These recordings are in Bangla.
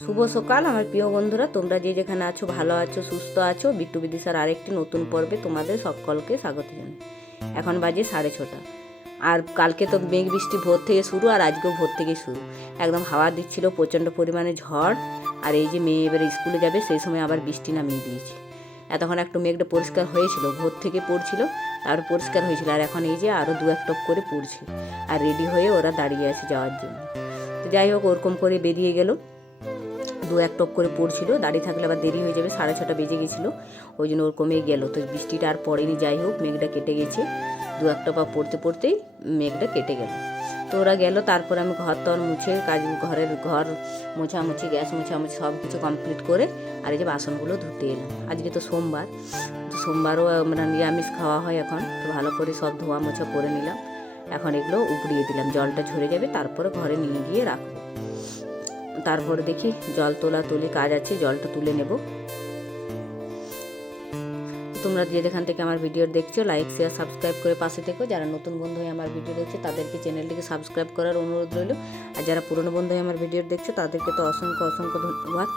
শুভ সকাল আমার প্রিয় বন্ধুরা, তোমরা যে যেখানে আছো ভালো আছো, সুস্থ আছো। বিট্টু বিদিশার আরেকটি নতুন পর্বে তোমাদের সকলকে স্বাগত জানাই। এখন বাজে 6:30। আর কালকে তো মেঘ বৃষ্টি ভোর থেকে শুরু, আর আজকেও ভোর থেকে শুরু। একদম হাওয়া দিচ্ছিল, প্রচণ্ড পরিমাণে ঝড়। আর এই যে মেয়ে এবারে স্কুলে যাবে, সেই সময় আবার বৃষ্টি নামিয়ে দিয়েছে। এতক্ষণ একটু মেঘটা পরিষ্কার হয়েছিল, ভোর থেকে পড়ছিল, তারপর পরিষ্কার হয়েছিল। আর এখন এই যে আরও 1 টপ করে পড়ছে। আর রেডি হয়ে ওরা দাঁড়িয়ে আছে যাওয়ার জন্য। তো যাই হোক, ওরকম করে বেরিয়ে গেল। 1 টপ করে পড়ছিল, দাঁড়িয়ে থাকলে আবার দেরি হয়ে যাবে, 6:30 বেজে গেছিলো। ওই জন্য ওর কমে গেল। তো বৃষ্টিটা আর পড়েনি। যাই হোক, মেঘটা কেটে গেছে। 1 টপা পড়তে পড়তেই মেঘটা কেটে গেল। তো ওরা গেল। তারপর আমি ঘর তর মুছে ঘর মোছামুছি, গ্যাস মোছামুছি সব কিছু কমপ্লিট করে আর এই যে বাসনগুলো ধুতে এলাম। আজকে তো সোমবার, তো সোমবারও মানে নিরামিষ খাওয়া হয় এখন। তো ভালো করে সব ধোয়া মোছা করে নিলাম। এখন এগুলো উপড়িয়ে দিলাম, জলটা ঝরে যাবে, তারপরে ঘরে নিয়ে গিয়ে রাখবো। তারপরে দেখি জল তোলাতুলি কাজ আছে, জলটা তুলে নেব। তোমরা যে যেখান থেকে আমার ভিডিও দেখছো, লাইক শেয়ার সাবস্ক্রাইব করে পাশে থেকো। যারা নতুন বন্ধু হয়ে আমার ভিডিও দেখছে তাদেরকে চ্যানেলটিকে সাবস্ক্রাইব করার অনুরোধ রইল। আর যারা পুরনো বন্ধু হয়ে আমার ভিডিও দেখছো তাদেরকে তো অসংখ্য অসংখ্য ধন্যবাদ।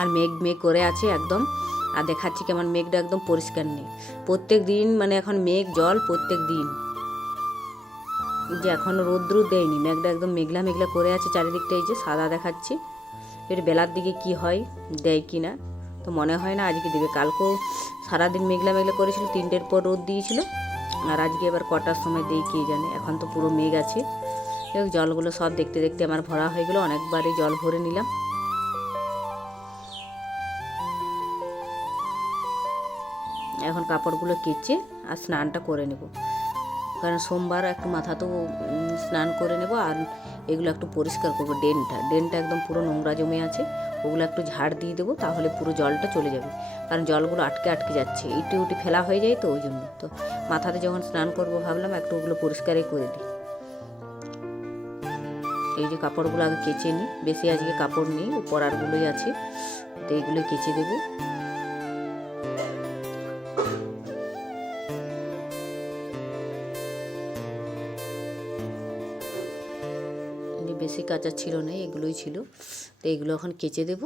আর মেঘ করে আছে একদম। আর দেখাচ্ছি কেমন মেঘটা একদম পরিষ্কার নেই। প্রত্যেক দিন মানে এখন মেঘ জল প্রত্যেক দিন। যে এখনও রোদ্রু দেয়নি, মেঘটা একদম মেঘলা মেঘলা করে আছে চারিদিকটা। এই যে সাদা দেখাচ্ছি, এর বেলার দিকে কি হয়, দেয় কি না। তো মনে হয় না আজকে দেবে। কালকেও সারাদিন মেঘলা মেঘলা করেছিল, 3টের পর রোদ দিয়েছিল। আর আজকে এবার কটার সময় দেই কে জানে। এখন তো পুরো মেঘ আছে। জলগুলো সব দেখতে দেখতে আমার ভরা হয়ে গেলো, অনেকবারই জল ভরে নিলাম। এখন কাপড়গুলো কেচে আর স্নানটা করে নেব, কারণ সোমবার একটু মাথা তো স্নান করে নেব। আর এগুলো একটু পরিষ্কার করবো। ড্রেনটা একদম পুরো নোংরা জমে আছে, ওগুলো একটু ঝাড় দিয়ে দেবো, তাহলে পুরো জলটা চলে যাবে। কারণ জলগুলো আটকে আটকে যাচ্ছে, ইটি উটি ফেলা হয়ে যায়, তো ওই জন্য। তো মাথাতে যখন স্নান করবো ভাবলাম একটু ওগুলো পরিষ্কারই করে দিই। এই যে কাপড়গুলো আগে কেচে নিই, বেশি আজকে কাপড় নেই, পরারগুলোই আছে, তো এইগুলো কেচে দেবো। বেশি কাঁচা ছিল না, এগুলোই ছিল। তো এগুলো এখন কেচে দেব।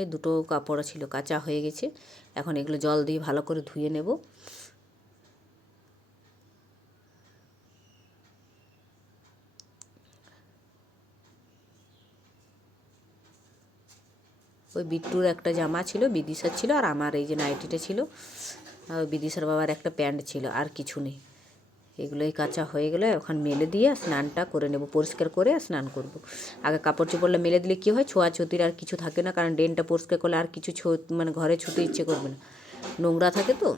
এই 2টো কাপড় ছিল, কাঁচা হয়ে গেছে। এখন এগুলো জল দিয়ে ভালো করে ধুয়ে নেব। ওই বিট্টুর একটা জামা ছিল, বিদিশার ছিল, আর আমার এই যে নাইটিটা ছিল, আর ওই বিদিশার বাবার একটা প্যান্ট ছিল, আর কিছু নেই। এগুলোই কাঁচা হয়ে গেলে এখন মেলে দিয়ে স্নানটা করে নেব, পরিষ্কার করে স্নান করব। আগে কাপড় চোপড়টা মেলে দিলে কী হয়, ছোঁয়াছুতির আর কিছু থাকে না, কারণ ড্রেনটা পরিষ্কার করলে আর কিছু মানে ঘরে ছুতে ইচ্ছে করবে না, নোংরা থাকে। তো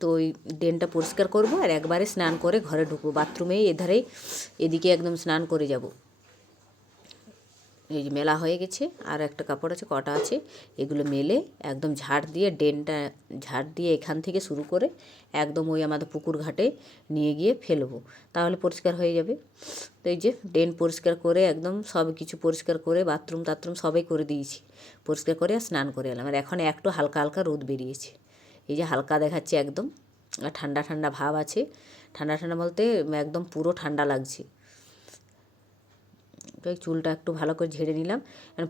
তো ওই ড্রেনটা পরিষ্কার করব আর একবারে স্নান করে ঘরে ঢুকবো। বাথরুমেই এধারেই এদিকে একদম স্নান করে যাব। এই যে মেলা হয়ে গেছে, আর একটা কাপড় আছে, কটা আছে, এগুলো মেলে একদম ঝাড় দিয়ে ড্রেনটা ঝাড় দিয়ে এখান থেকে শুরু করে একদম ওই আমাদের পুকুর ঘাটে নিয়ে গিয়ে ফেলবো, তাহলে পরিষ্কার হয়ে যাবে। তো এই যে ড্রেন পরিষ্কার করে একদম সব কিছু পরিষ্কার করে বাথরুম টাথরুম সবাই করে দিয়েছি, পরিষ্কার করে আর স্নান করে এলাম। আর এখন একটু হালকা হালকা রোদ বেরিয়েছে, এই যে হালকা দেখাচ্ছে একদম। আর ঠান্ডা ঠান্ডা ভাব আছে, ঠান্ডা ঠান্ডা বলতে একদম পুরো ঠান্ডা লাগছে। চুলটা একটু ভালো করে ঝেড়ে নিলাম,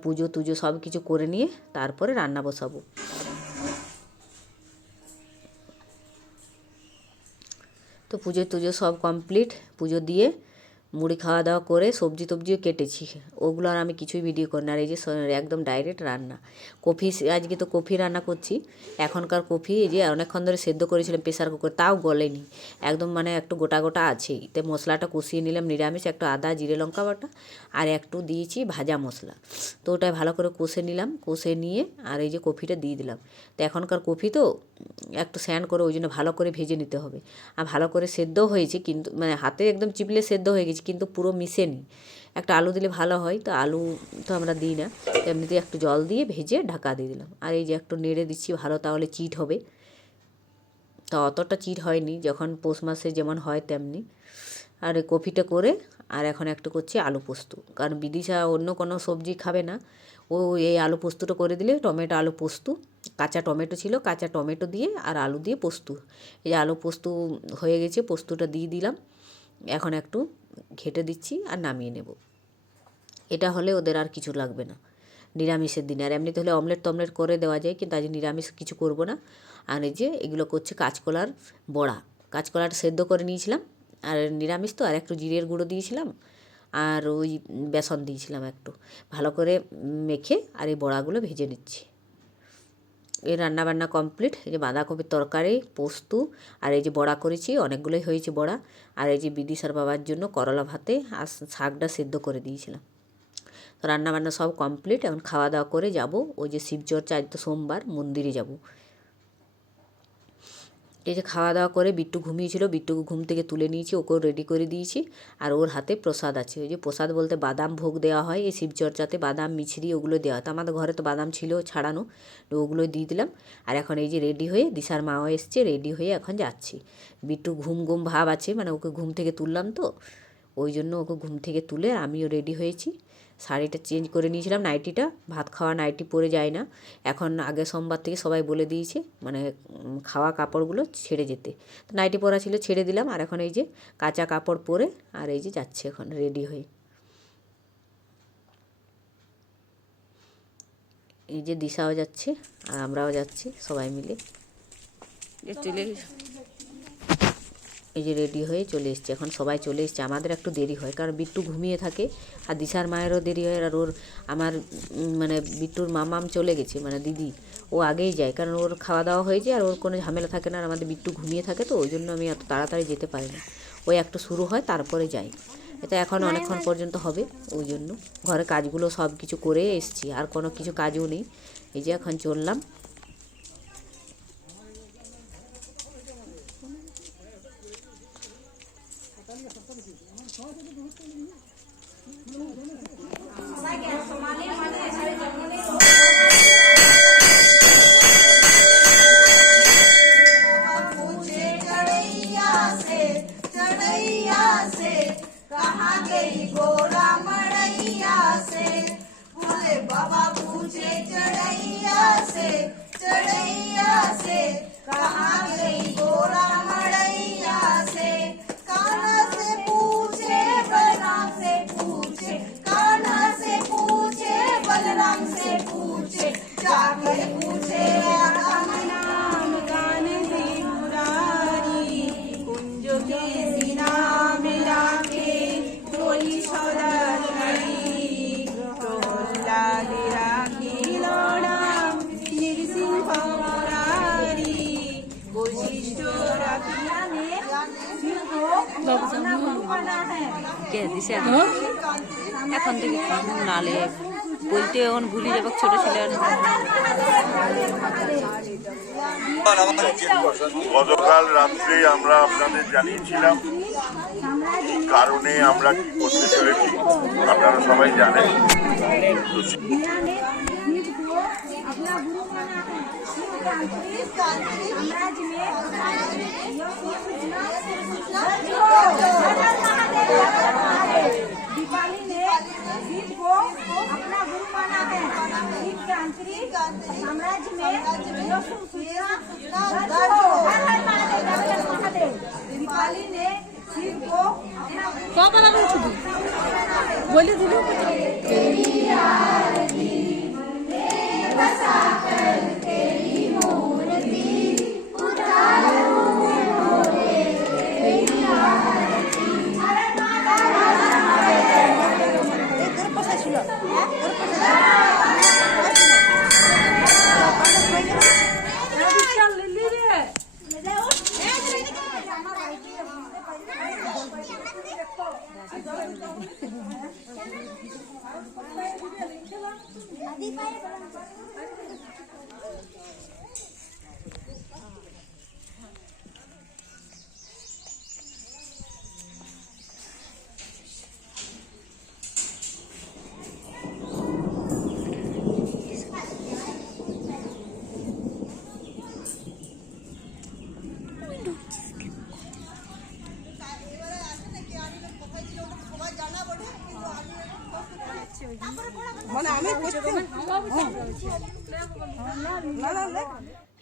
পুজো টুজো সব কিছু করে নিয়ে তারপরে রান্না বসাবো। তো পুজো টুজো সব কমপ্লিট, পুজো দিয়ে মুড়ি খাওয়া দাওয়া করে সবজি টবজিও কেটেছি, ওগুলো আর আমি কিছুই ভিডিও করি না। আর এই যে একদম ডাইরেক্ট রান্না। কফি, আজকে তো কফি রান্না করছি। এখনকার কফি এই যে অনেকক্ষণ ধরে সেদ্ধ করেছিলাম প্রেসার কুকার, তাও গলেনি, একদম মানে একটু গোটা গোটা আছেই। তো মশলাটা কষিয়ে নিলাম, নিরামিষ, একটু আদা জিরে লঙ্কা বাটা আর একটু দিয়েছি ভাজা মশলা। তো ওটাই ভালো করে কষে নিলাম, কষে নিয়ে আর এই যে কফিটা দিয়ে দিলাম। তো এখনকার কফি তো একটু স্যান করে, ওই জন্য ভালো করে ভেজে নিতে হবে। আর ভালো করে সেদ্ধও হয়েছে, কিন্তু মানে হাতে একদম চিপলে সেদ্ধ হয়ে গেছে, কিন্তু পুরো মিশেনি। একটা আলু দিলে ভালো হয়, তো আলু তো আমরা দিই না, এমনিতে একটু জল দিয়ে ভেজে ঢাকা দিয়ে দিলাম। আর এই যে একটু নেড়ে দিচ্ছি ভালো, তাহলে চিট হবে। তো অতটা চিট হয়নি, যখন পৌষ মাসে যেমন হয় তেমনি। আর এই কফিটা করে আর এখন একটু করছি আলু পোস্ত, কারণ বিদিশা অন্য কোনো সবজি খাবে না, ও এই আলু পোস্তটা করে দিলে, টমেটো আলু পোস্ত কাঁচা টমেটো ছিল, কাঁচা টমেটো দিয়ে আর আলু দিয়ে পোস্ত। এই যে আলু পোস্ত হয়ে গেছে, পোস্তটা দিয়ে দিলাম। এখন একটু ঘেঁটে দিচ্ছি আর নামিয়ে নেব। এটা হলে ওদের আর কিছু লাগবে না নিরামিষের দিনে। আর এমনিতে হলে অমলেট টমলেট করে দেওয়া যায়, কিন্তু আজ নিরামিষ কিছু করব না। আর এই যে এগুলো করছে কাঁচকলার বড়া। কাঁচকলাটা সেদ্ধ করে নিয়েছিলাম, আর নিরামিষ তো, আর একটু জিরের গুঁড়ো দিয়েছিলাম, আর ওই বেসন দিয়েছিলাম একটু, ভালো করে মেখে আর এই বড়াগুলো ভেজে নিচ্ছি। এই রান্নাবান্না কমপ্লিট। এই যে বাঁধাকপির তরকারি, পোস্ত, আর এই যে বড়া করেছি, অনেকগুলোই হয়েছে বড়া। আর এই যে বিদিশার বাবার জন্য করলা ভাতে আর শাকটা সেদ্ধ করে দিয়েছিলাম। তো রান্নাবান্না সব কমপ্লিট। এখন খাওয়া দাওয়া করে যাব ওই যে শিবচর্চা, আজ তো সোমবার, মন্দিরে যাব। এই যে খাওয়া দাওয়া করে বিট্টু ঘুমিয়েছিল, বিট্টুকে ঘুম থেকে তুলে নিয়েছি, ওকেও রেডি করে দিয়েছি। আর ওর হাতে প্রসাদ আছে। ওই যে প্রসাদ বলতে বাদাম ভোগ দেওয়া হয় এই শিবচর্চাতে, বাদাম মিছরি ওগুলো দেওয়া হয়। তো আমাদের ঘরে তো বাদাম ছিল ছাড়ানো, ওগুলো দিয়ে দিলাম। আর এখন এই যে রেডি হয়ে, দিশার মাও এসছে, রেডি হয়ে এখন যাচ্ছি। বিট্টু ঘুম ঘুম ভাব আছে, মানে ওকে ঘুম থেকে তুললাম তো, ওই জন্য ওকে ঘুম থেকে তুলে আমিও রেডি হয়েছি। শাড়িটা চেঞ্জ করে নিয়েছিলাম, নাইটিটা, ভাত খাওয়া নাইটি পরে যায় না এখন। আগে সোমবার থেকে সবাই বলে দিয়েছে মানে খাওয়া কাপড়গুলো ছেড়ে যেতে। তো নাইটি পরা ছিল, ছেড়ে দিলাম। আর এখন এই যে কাঁচা কাপড় পরে আর এই যে যাচ্ছে এখন রেডি হয়ে। এই যে দিশাও যাচ্ছে আর আমরাও যাচ্ছি সবাই মিলে। এই যে রেডি হয়ে চলে এসছে, এখন সবাই চলে এসছে। আমাদের একটু দেরি হয়, কারণ বিট্টু ঘুমিয়ে থাকে, আর দিশার মায়েরও দেরি হয়। আর ওর আমার মানে বিট্টুর মামাম চলে গেছে, মানে দিদি, ও আগেই যায়, কারণ ওর খাওয়া দাওয়া হয়ে যায় আর ওর কোনো ঝামেলা থাকে না। আর আমাদের বিট্টু ঘুমিয়ে থাকে, তো ওই জন্য আমি এত তাড়াতাড়ি যেতে পারি না। ওই একটু শুরু হয় তারপরে যাই। এটা এখন অনেকক্ষণ পর্যন্ত হবে, ওই জন্য ঘরে কাজগুলো সব কিছু করে এসছি, আর কোনো কিছু কাজও নেই। এই যে এখন চললাম। এখন থেকে নালে বলতে এখন ভুলে যাবো, ছোট ছিলেন। গতকাল রাত্রে আমরা আপনাদের জানিয়েছিলাম কি কারণে আমরা কি করতে চলেছি, আপনারা সবাই জানেন। दीपावली ने शिव को अपना गुरु माना है। शिव के आंतरिक साम्राज्य में जो सूचना दर्ज हो। दीपावली ने शिव को अपना बोले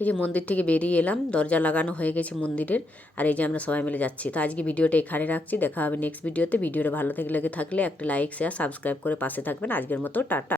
এই যে মন্দির থেকে বেরিয়ে এলাম, দরজা লাগানো হয়ে গেছে মন্দিরের, আর এই যে আমরা সবাই মিলে যাচ্ছি। তো আজকে ভিডিওটা এখানে রাখছি, দেখা হবে নেক্সট ভিডিওতে। ভিডিওটা ভালো লেগে থাকলে একটা লাইক শেয়ার সাবস্ক্রাইব করে পাশে থাকবেন। আজকের মতো টাটা।